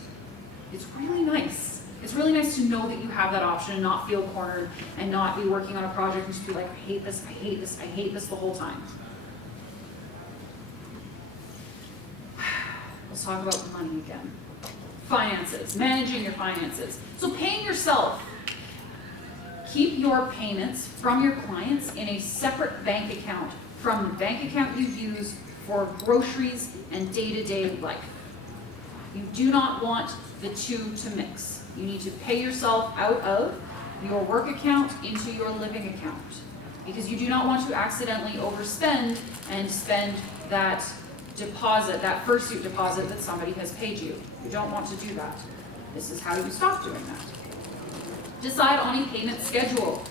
really nice. It's really nice to know that you have that option and not feel cornered and not be working on a project and just be like, I hate this, I hate this, I hate this the whole time. Let's talk about money again. Finances, managing your finances. So paying yourself. Keep your payments from your clients in a separate bank account from the bank account you use for groceries and day-to-day life. You do not want the two to mix. You need to pay yourself out of your work account into your living account, because you do not want to accidentally overspend and spend that deposit, that fursuit deposit that somebody has paid you. You don't want to do that. This is how you stop doing that. Decide on a payment schedule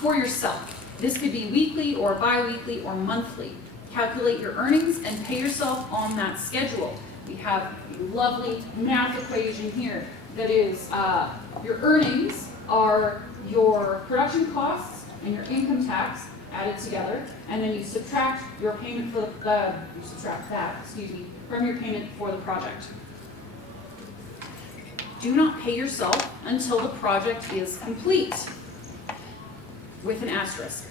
for yourself. This could be weekly or bi-weekly or monthly. Calculate your earnings and pay yourself on that schedule. We have a lovely math equation here that is your earnings are your production costs and your income tax added together, and then you subtract your payment for from your payment for the project. Do not pay yourself until the project is complete, with an asterisk.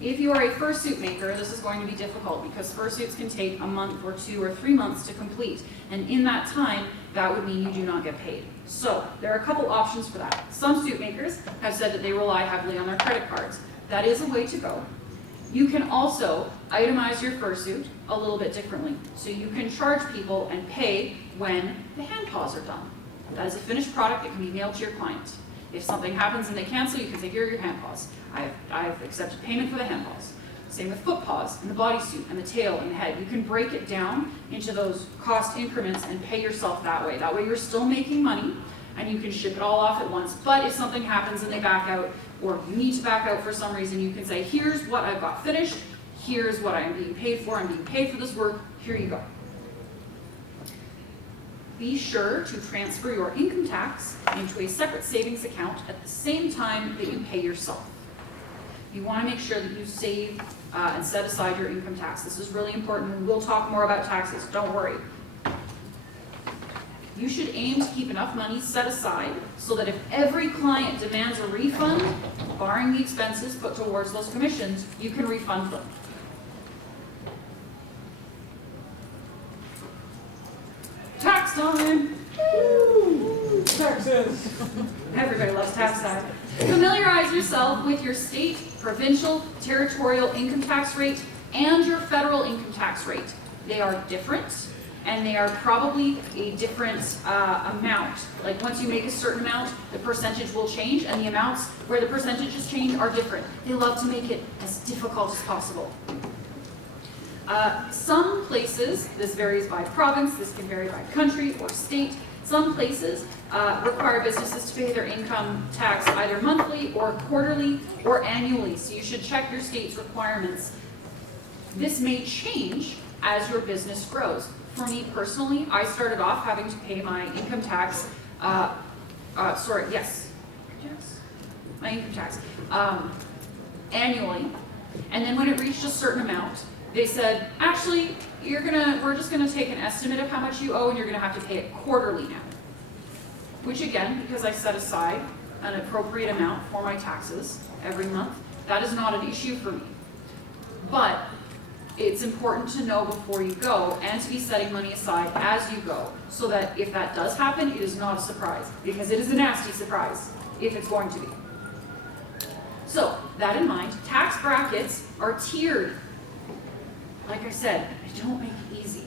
If you are a fursuit maker, this is going to be difficult because fursuits can take a month or 2 or 3 months to complete, and in that time, that would mean you do not get paid. So there are a couple options for that. Some suit makers have said that they rely heavily on their credit cards. That is a way to go. You can also itemize your fursuit a little bit differently. So you can charge people and pay when the hand paws are done. That is a finished product that can be mailed to your client. If something happens and they cancel, you can say, here are your hand paws. I've accepted payment for the hand paws. Same with foot paws and the bodysuit and the tail and the head. You can break it down into those cost increments and pay yourself that way. That way you're still making money and you can ship it all off at once. But if something happens and they back out, or you need to back out for some reason, you can say, here's what I've got finished, here's what I am being paid for, I'm being paid for this work, here you go. Be sure to transfer your income tax into a separate savings account at the same time that you pay yourself. You want to make sure that you save and set aside your income tax. This is really important, and we'll talk more about taxes, don't worry. You should aim to keep enough money set aside so that if every client demands a refund, barring the expenses put towards those commissions, you can refund them. Tax time! Woo! Taxes! Everybody loves tax time. Familiarize yourself with your state, provincial, territorial income tax rate and your federal income tax rate. They are different, and they are probably a different amount. Like once you make a certain amount, the percentage will change, and the amounts where the percentages change are different. They love to make it as difficult as possible. Some places, this varies by province, this can vary by country or state, some places require businesses to pay their income tax either monthly or quarterly or annually, so you should check your state's requirements. This may change as your business grows. For me personally, I started off having to pay my income tax, my income tax annually, and then when it reached a certain amount, they said, actually, we're just gonna take an estimate of how much you owe and you're gonna have to pay it quarterly now. Which again, because I set aside an appropriate amount for my taxes every month, that is not an issue for me. But it's important to know before you go and to be setting money aside as you go so that if that does happen, it is not a surprise, because it is a nasty surprise if it's going to be. So, that in mind, tax brackets are tiered. Like I said, I don't make it easy.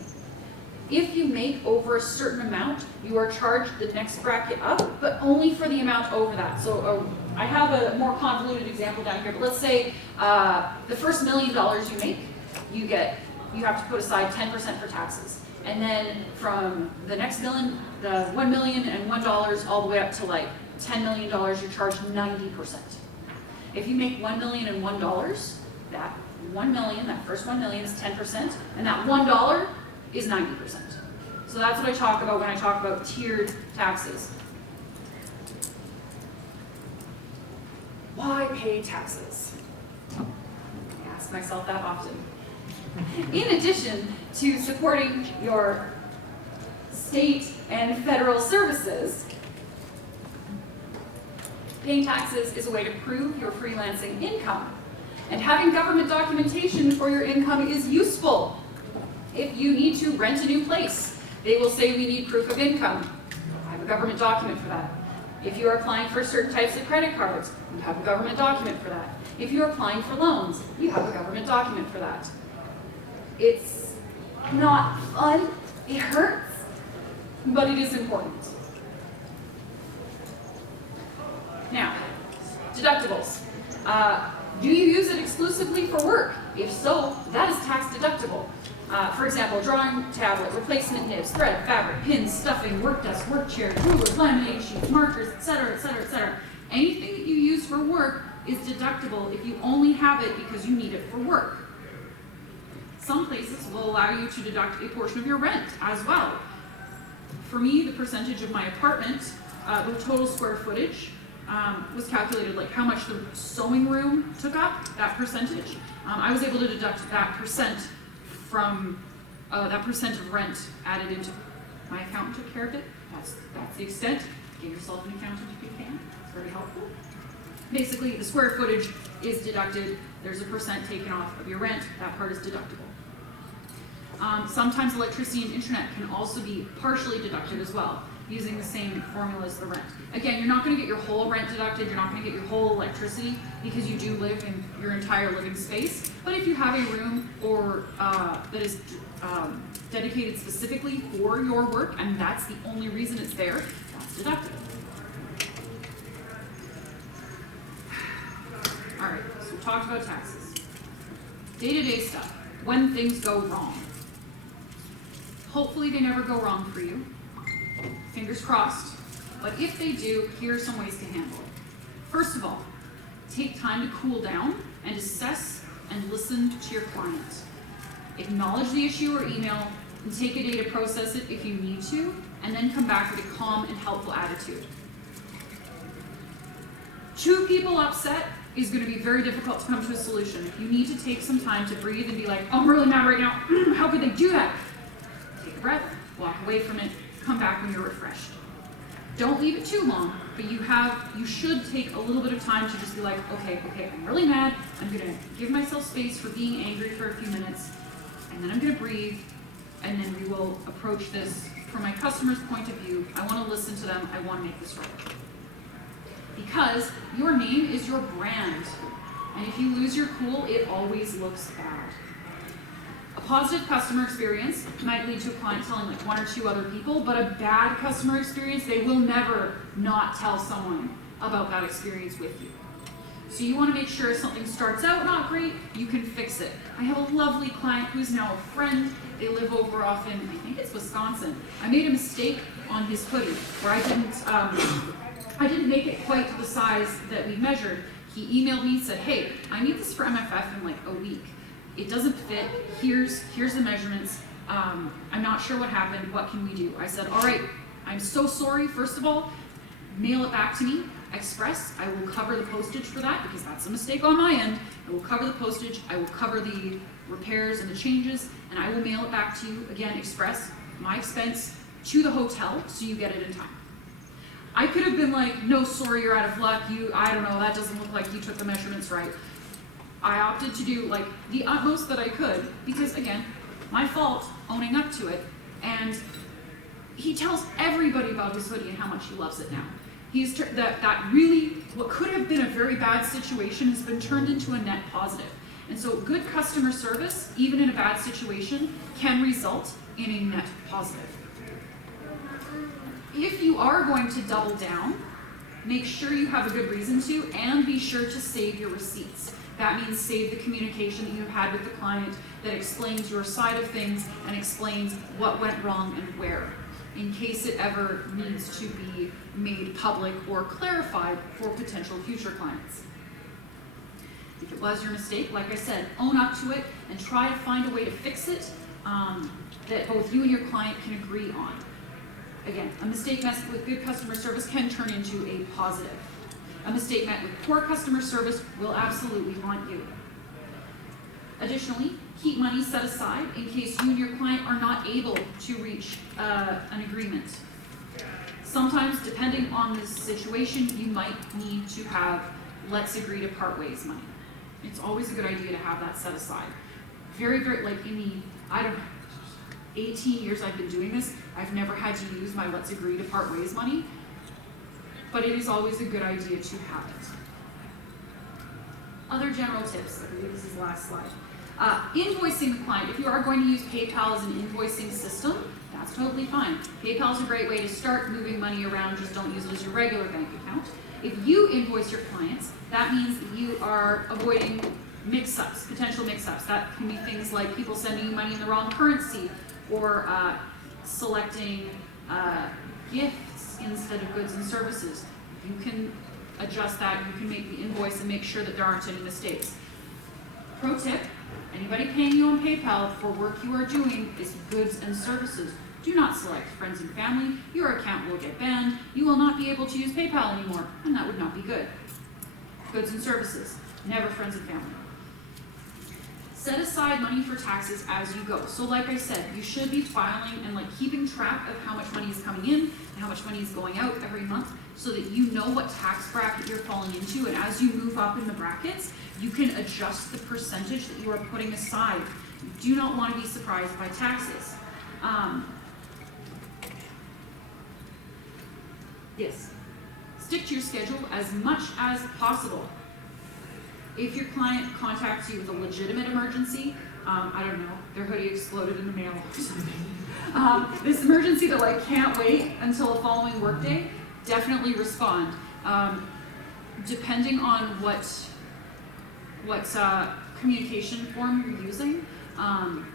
If you make over a certain amount, you are charged the next bracket up, but only for the amount over that. So I have a more convoluted example down here, but let's say the first $1 million you make, you have to put aside 10% for taxes. And then from the next million, the $1 million and $1 all the way up to like $10 million, you're charged 90%. If you make $1 million and $1, that 1 million, that first 1 million is 10%, and that $1 is 90%. So that's what I talk about when I talk about tiered taxes. Why pay taxes? I ask myself that often. In addition to supporting your state and federal services, paying taxes is a way to prove your freelancing income. And having government documentation for your income is useful. If you need to rent a new place, they will say we need proof of income. I have a government document for that. If you are applying for certain types of credit cards, you have a government document for that. If you're applying for loans, you have a government document for that. It's not fun, it hurts, but it is important. Now, deductibles. Do you use it exclusively for work? If so, that is tax deductible. For example, drawing tablet, replacement nibs, thread, fabric, pins, stuffing, work desk, work chair, rulers, laminate sheets, markers, etc., etc., etc. Anything that you use for work is deductible if you only have it because you need it for work. Some places will allow you to deduct a portion of your rent as well. For me, the percentage of my apartment, the total square footage, was calculated like how much the sewing room took up, that percentage. I was able to deduct that percent from that percent of rent added into my accountant took care of it. That's the extent. Give yourself an accountant if you can. It's very helpful. Basically, the square footage is deducted. There's a percent taken off of your rent. That part is deductible. Sometimes electricity and internet can also be partially deducted as well, using the same formula as the rent. Again, you're not going to get your whole rent deducted, you're not going to get your whole electricity because you do live in your entire living space. But if you have a room or that is dedicated specifically for your work, and that's the only reason it's there, that's deductible. All right, so we talked about taxes. Day-to-day stuff, when things go wrong. Hopefully they never go wrong for you. Fingers crossed. But if they do, here are some ways to handle it. First of all, take time to cool down and assess and listen to your client. Acknowledge the issue or email and take a day to process it if you need to, and then come back with a calm and helpful attitude. 2 people upset is going to be very difficult to come to a solution. You need to take some time to breathe and be like, oh, I'm really mad right now. How could they do that? Take a breath, walk away from it, come back when you're refreshed. Don't leave it too long, but you should take a little bit of time to just be like, okay, I'm really mad. I'm going to give myself space for being angry for a few minutes, and then I'm going to breathe, and then we will approach this from my customer's point of view. I want to listen to them. I want to make this right. Because your name is your brand, and if you lose your cool, it always looks bad. A positive customer experience might lead to a client telling like 1 or 2 other people, but a bad customer experience, they will never not tell someone about that experience with you. So you want to make sure if something starts out not great, you can fix it. I have a lovely client who's now a friend. They live over off in, I think it's Wisconsin. I made a mistake on his hoodie where I didn't make it quite to the size that we measured. He emailed me and said, hey, I need this for MFF in like a week. It doesn't fit. Here's the measurements. I'm not sure what happened. What can we do? I said, all right, I'm so sorry. First of all, mail it back to me. Express, I will cover the postage for that because that's a mistake on my end. I will cover the postage. I will cover the repairs and the changes, and I will mail it back to you. Again, Express, my expense to the hotel so you get it in time. I could have been like, no, sorry, you're out of luck. I don't know, that doesn't look like you took the measurements right. I opted to do like the utmost that I could because, again, my fault, owning up to it. And he tells everybody about his hoodie and how much he loves it now. He's that really, what could have been a very bad situation has been turned into a net positive. And so good customer service, even in a bad situation, can result in a net positive. If you are going to double down, make sure you have a good reason to, and be sure to save your receipts. That means save the communication that you've had with the client that explains your side of things and explains what went wrong and where, in case it ever needs to be made public or clarified for potential future clients. If it was your mistake, like I said, own up to it and try to find a way to fix it that both you and your client can agree on. Again, a mistake met with good customer service can turn into a positive. A mistake met with poor customer service will absolutely haunt you. Additionally, keep money set aside in case you and your client are not able to reach an agreement. Sometimes, depending on the situation, you might need to have let's agree to part ways money. It's always a good idea to have that set aside. Very, like in the, 18 years I've been doing this, I've never had to use my let's agree to part ways money, but it is always a good idea to have it. Other general tips, I believe this is the last slide. Invoicing the client. If you are going to use PayPal as an invoicing system, that's totally fine. PayPal is a great way to start moving money around, just don't use it as your regular bank account. If you invoice your clients, that means that you are avoiding mix-ups, potential mix-ups. That can be things like people sending you money in the wrong currency, or selecting gifts instead of goods and services. You can adjust that, you can make the invoice and make sure that there aren't any mistakes. Pro tip, anybody paying you on PayPal for work you are doing is goods and services. Do not select friends and family. Your account will get banned. You will not be able to use PayPal anymore, and that would not be good. Goods and services, never friends and family. Set aside money for taxes as you go. So like I said, you should be filing and keeping track of how much money is coming in and how much money is going out every month so that you know what tax bracket you're falling into, and as you move up in the brackets, you can adjust the percentage that you are putting aside. You do not want to be surprised by taxes. Yes. Stick to your schedule as much as possible. If your client contacts you with a legitimate emergency, I don't know, their hoodie exploded in the mail or something. This emergency that can't wait until the following workday, definitely respond. Depending on what communication form you're using.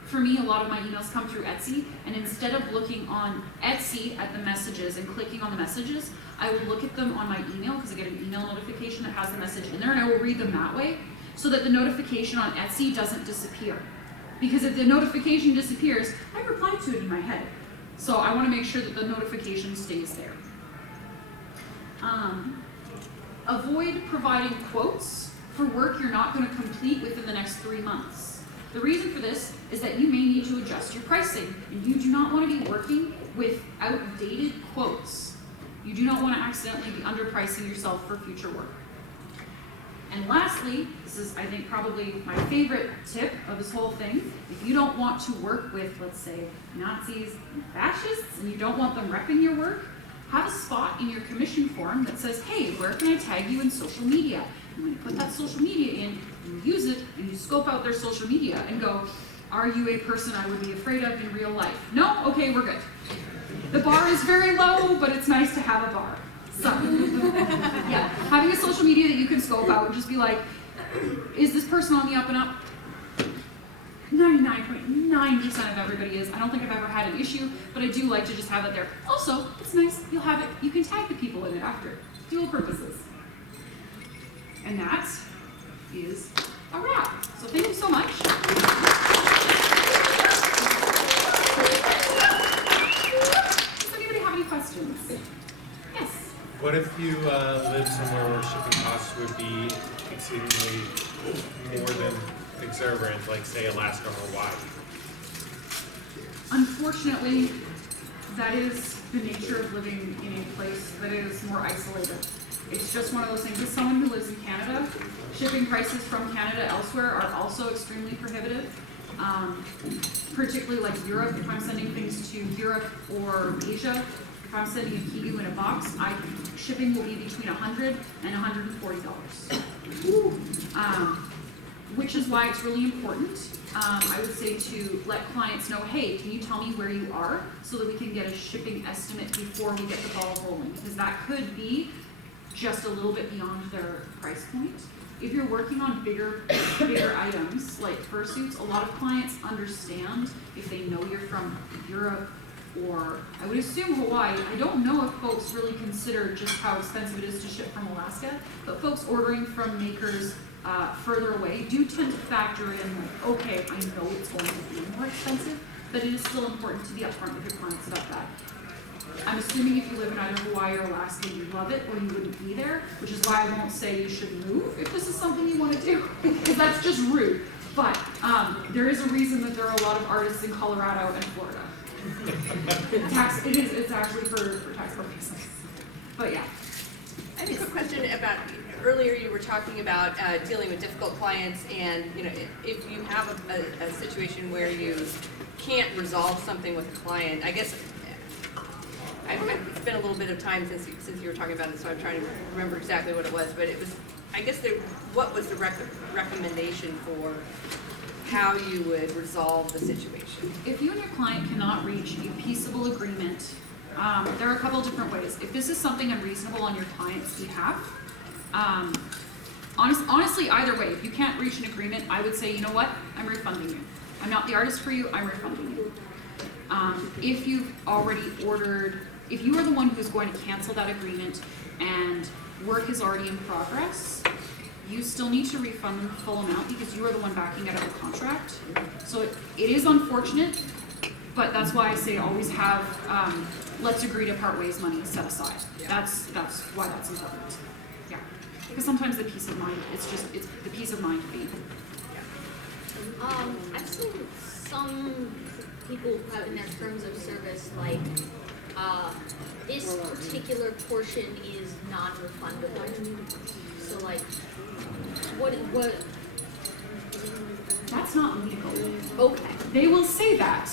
For me, a lot of my emails come through Etsy, and instead of looking on Etsy at the messages and clicking on the messages, I will look at them on my email because I get an email notification that has the message in there, and I will read them that way so that the notification on Etsy doesn't disappear. Because if the notification disappears, I reply to it in my head. So I want to make sure that the notification stays there. Avoid providing quotes for work you're not going to complete within the next 3 months. The reason for this is that you may need to adjust your pricing, and you do not want to be working with outdated quotes. You do not want to accidentally be underpricing yourself for future work. And lastly, this is, I think, probably my favorite tip of this whole thing. If you don't want to work with, let's say, Nazis and fascists, and you don't want them repping your work, have a spot in your commission form that says, hey, where can I tag you in social media? And when you put that social media in, you use it, and you scope out their social media and go, are you a person I would be afraid of in real life? No? Okay, we're good. The bar is very low, but it's nice to have a bar. So, yeah, having a social media that you can scope out and just be like, is this person on the up and up? 99.9% of everybody is. I don't think I've ever had an issue, but I do like to just have it there. Also, it's nice, you'll have it, you can tag the people in it after. Dual purposes. And that is a wrap. So thank you so much. Does anybody have any questions? Yes. What if you live somewhere where shipping costs would be exceedingly more than exorbitant, like say Alaska or Hawaii? Unfortunately, that is the nature of living in a place that is more isolated. It's just one of those things. As someone who lives in Canada, shipping prices from Canada elsewhere are also extremely prohibitive. Particularly like Europe, if I'm sending things to Europe or Asia, if I'm sending a Kiwi in a box, shipping will be between $100 and $140. Which is why it's really important, I would say, to let clients know, hey, can you tell me where you are so that we can get a shipping estimate before we get the ball rolling, because that could be just a little bit beyond their price point. If you're working on bigger items like fursuits, a lot of clients understand if they know you're from Europe or I would assume Hawaii. I don't know if folks really consider just how expensive it is to ship from Alaska, but folks ordering from makers further away do tend to factor in like, okay, I know it's going to be more expensive, but it is still important to be upfront with your clients about that. I'm assuming if you live in either Hawaii or Alaska, you love it or you wouldn't be there, which is why I won't say you should move if this is something you want to do, because that's just rude. But there is a reason that there are a lot of artists in Colorado and Florida. It's actually for tax purposes. But yeah. I have a quick question about, earlier you were talking about dealing with difficult clients, and if you have a situation where you can't resolve something with a client, I guess it's been a little bit of time since you were talking about it, so I'm trying to remember exactly what it was, but it was, I guess, what was the recommendation for how you would resolve the situation? If you and your client cannot reach a peaceable agreement, there are a couple of different ways. If this is something unreasonable on your client's behalf, honestly, either way, if you can't reach an agreement, I would say, you know what, I'm refunding you. I'm not the artist for you, I'm refunding you. If you've already ordered, if you are the one who's going to cancel that agreement and work is already in progress, you still need to refund them the full amount because you are the one backing out of the contract. So it is unfortunate, but that's why I say always have let's agree to part ways money set aside. That's why that's important. Yeah, because sometimes the peace of mind, it's the peace of mind fee. I've seen some people have in their terms of service like this particular portion is non-refundable. So like, what? That's not legal. Okay. They will say that.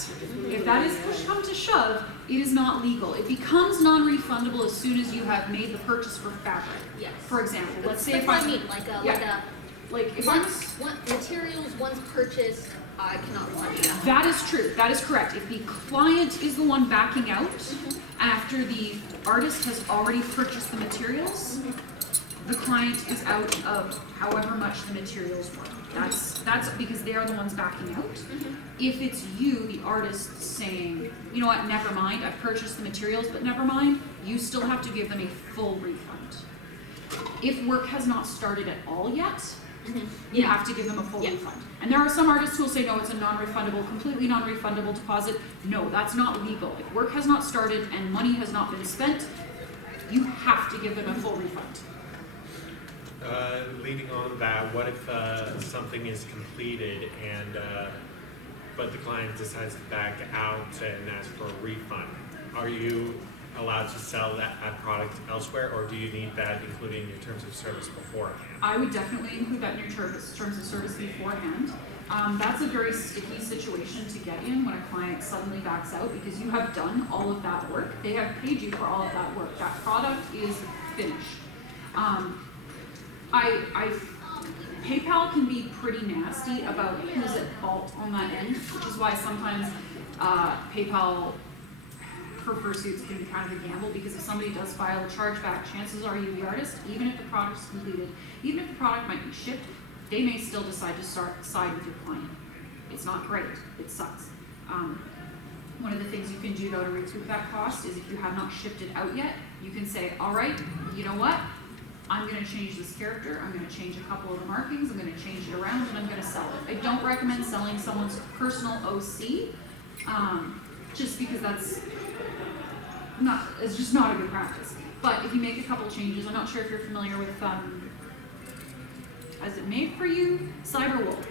If that is push come to shove, it is not legal. It becomes non-refundable as soon as you have made the purchase for fabric. Yes. For example, let's say That's if what I mean, like if materials once purchased, I cannot refund you. That is true. That is correct. If the client is the one backing out after the artist has already purchased the materials, the client is out of however much the materials were. That's because they are the ones backing out. If it's you, the artist, saying, you know what, never mind, I've purchased the materials, but never mind, you still have to give them a full refund. If work has not started at all yet, you have to give them a full refund. And there are some artists who will say, no, it's a non-refundable, completely non-refundable deposit. No, that's not legal. If work has not started and money has not been spent, you have to give them a full refund. Leading on that, what if something is completed and but the client decides to back out and ask for a refund? Are you allowed to sell that product elsewhere, or do you need that included in your terms of service beforehand? I would definitely include that in your terms of service beforehand. That's a very sticky situation to get in when a client suddenly backs out because you have done all of that work. They have paid you for all of that work. That product is finished. PayPal can be pretty nasty about who's at fault on that end, which is why sometimes PayPal for fursuits can be kind of a gamble, because if somebody does file a chargeback, chances are you, the artist, even if the product is completed, even if the product might be shipped, they may still decide to side with your client. It's not great. It sucks. One of the things you can do though to recoup that cost is if you have not shipped it out yet, you can say, all right, you know what? I'm going to change this character, I'm going to change a couple of the markings, I'm going to change it around, and I'm going to sell it. I don't recommend selling someone's personal OC, just because it's just not a good practice. But if you make a couple changes, I'm not sure if you're familiar with, is it Made For You? Cyberwolf,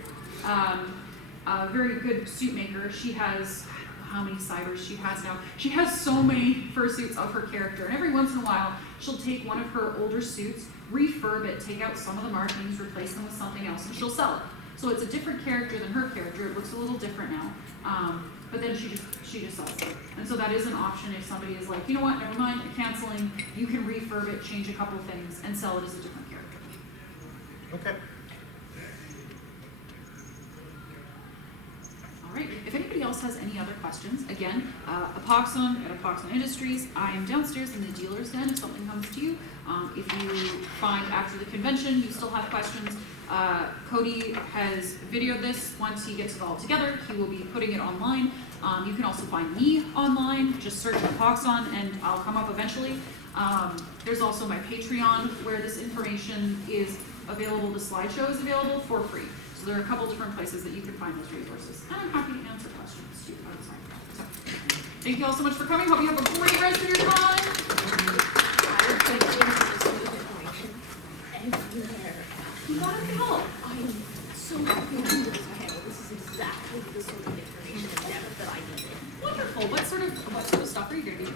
a very good suit maker. She has, I don't know how many cybers she has now. She has so many fursuits of her character, and every once in a while, she'll take one of her older suits, refurb it, take out some of the markings, replace them with something else, and she'll sell it. So it's a different character than her character. It looks a little different now, but then she just sells it. And so that is an option if somebody is like, you know what, never mind, I'm canceling. You can refurb it, change a couple things, and sell it as a different character. Okay. All right, if anybody else has any other questions, again, Apoxon at ApoxonIndustries. I am downstairs in the dealer's den if something comes to you. If you find after the convention you still have questions, Cody has videoed this. Once he gets it all together, he will be putting it online. You can also find me online. Just search Apoxon and I'll come up eventually. There's also my Patreon where this information is available. The slideshow is available for free. So there are a couple different places that you can find those resources. And I'm happy to answer questions too outside. So, thank you all so much for coming. Hope you have a great rest of your time. I would put this information everywhere. You got to help. I'm so happy with this panel. This is exactly the sort of information and depth that I needed. Wonderful. What sort of stuff are you going to be